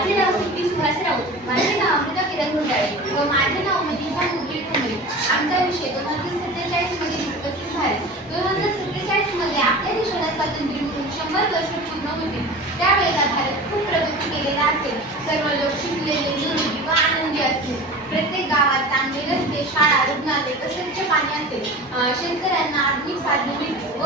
माझे नाव सुप्ती सुहास राऊत, माझे नाव अमृता किरण घोटाळे व माझे नाव मनीषा मुरली ठोंबरे. आमचा विषय 2047 मध्ये विकसित भारत. 2047 मध्ये आपल्या देशाला स्वातंत्र्य मिळून 100 वर्ष पूर्ण होतील. त्यावेळेला भारत खूप प्रगती केलेला असेल. सर्व लोक शिकलेले, निरोगी व आनंदी असतील. प्रत्येक गावात चांगले रस्ते, शाळा, रुग्णालय व स्वच्छ पाणी असेल. शेतकऱ्यांना आधुनिक साधने मिळतील व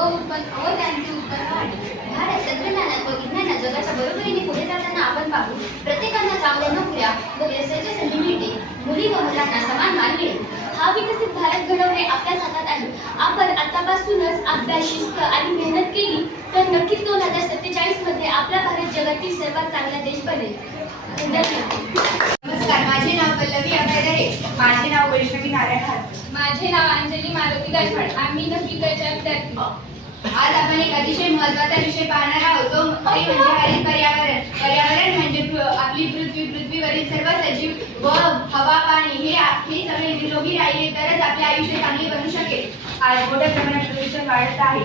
त्यांचे उत्पन्न वाढेल. भारत तंत्रज्ञानात व विज्ञानात जगाच्या बरोबरीने पुढे जाताना आपण पाहू. प्रत्येकांना चांगल्या नोकऱ्या व व्यवसायाची संधी मिळते. मुली व मुलांना समान मान मिळेल. हा विकसित भारत घडवणे आपल्याच हातात आहे. आपण आतापासूनच अभ्यास, शिस्त आणि मेहनत केली तर नक्कीच 2047 मध्ये आपला भारत जगातील सर्वात चांगला देश बनेल. धन्यवाद. नमस्कार, माझे नाव पल्लवी अभयदरे. माझे नाव वैष्णवी नारायण हात. माझे नाव अंजली मारुती गायकवाड. आम्ही 9वीच्या विद्यार्थी. आज आपण एक अतिशय महत्त्वाचा विषय पाहणार आहोत, तो म्हणजे हरित पर्यावरण. पर्यावरण म्हणजे आपली पृथ्वीवरील सर्व सजीव व हवा, पाणी हे सगळे निरोगी राहिले तरच आपले आयुष्य चांगले बनू शकेल. आज मोठ्या प्रमाणात प्रदूषण वाढत आहे.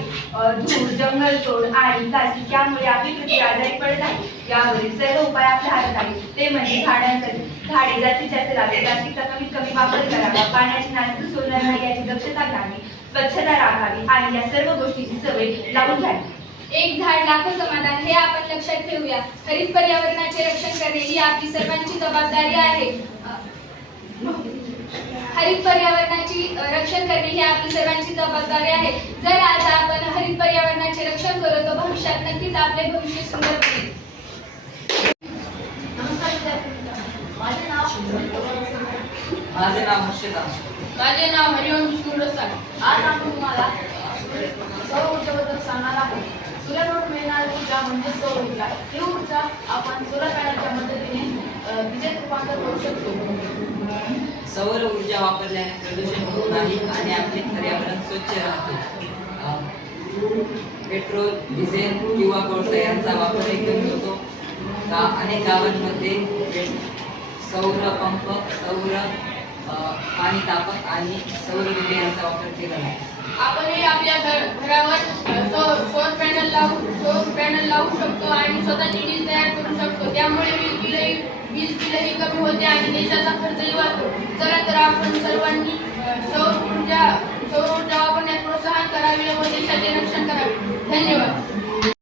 धूळ, जंगलतोड आणि प्लास्टिक यामुळे आपली पृथ्वी आजारी पडत आहे. यावरील सर्व उपाय आपल्या हातात आहेत. ते म्हणजे झाडे जास्तीत जास्त लावले, प्लास्टिकचा कमीत कमी वापर करावा, पाण्याची नासधूस होणार नाही याची दक्षता घ्यावी, स्वच्छता राखावी आणि या सर्व गोष्टींची सवय लावून घ्यावी. एक झाड लाखो समाधान हे आपण लक्षात ठेवूया. हरित पर्यावरणाचे रक्षण करणे ही आपली सर्वांची जबाबदारी आहे. हरित पर्यावरणाची रक्षण करणे ही आपली सर्वांची जबाबदारी आहे. जर आज आपण हरित पर्यावरणाचे रक्षण करू तर भविष्यात नक्कीच आपले भविष्य सुंदर बनेल. माझे नाव मुर्शिदा. माझे नाव हरिओम विष्णू रसाळ. आज आपण तुम्हाला सौर ऊर्जेबद्दल सांगणार आहोत. सूर्याकडून मिळणारी ऊर्जा म्हणजे सौर ऊर्जा. ही ऊर्जा आपण सोलर पॅनलच्या मदतीने विजेत रूपांतर करू शकतो. सौर ऊर्जा वापरल्याने प्रदूषण होत नाही आणि आपले पर्यावरण स्वच्छ राहते. पेट्रोल, डिझेल किंवा कोळसा यांचा वापर कमी होतो. अनेक गावांमध्ये सौर पंप, सौर पाणी तापक आणि सौर विजे यांचा वापर केला आहे. आपणही आपल्या घरावर सौर पॅनल लावू शकतो आणि स्वतःची वीज तयार करू शकतो. त्यामुळे वीज बिलही कमी होते आणि देशाचा खर्चही वाचतो. चला तर आपण सर्वांनी सौर ऊर्जा वापरण्यास प्रोत्साहन करावे व देशाचे रक्षण करावे. धन्यवाद.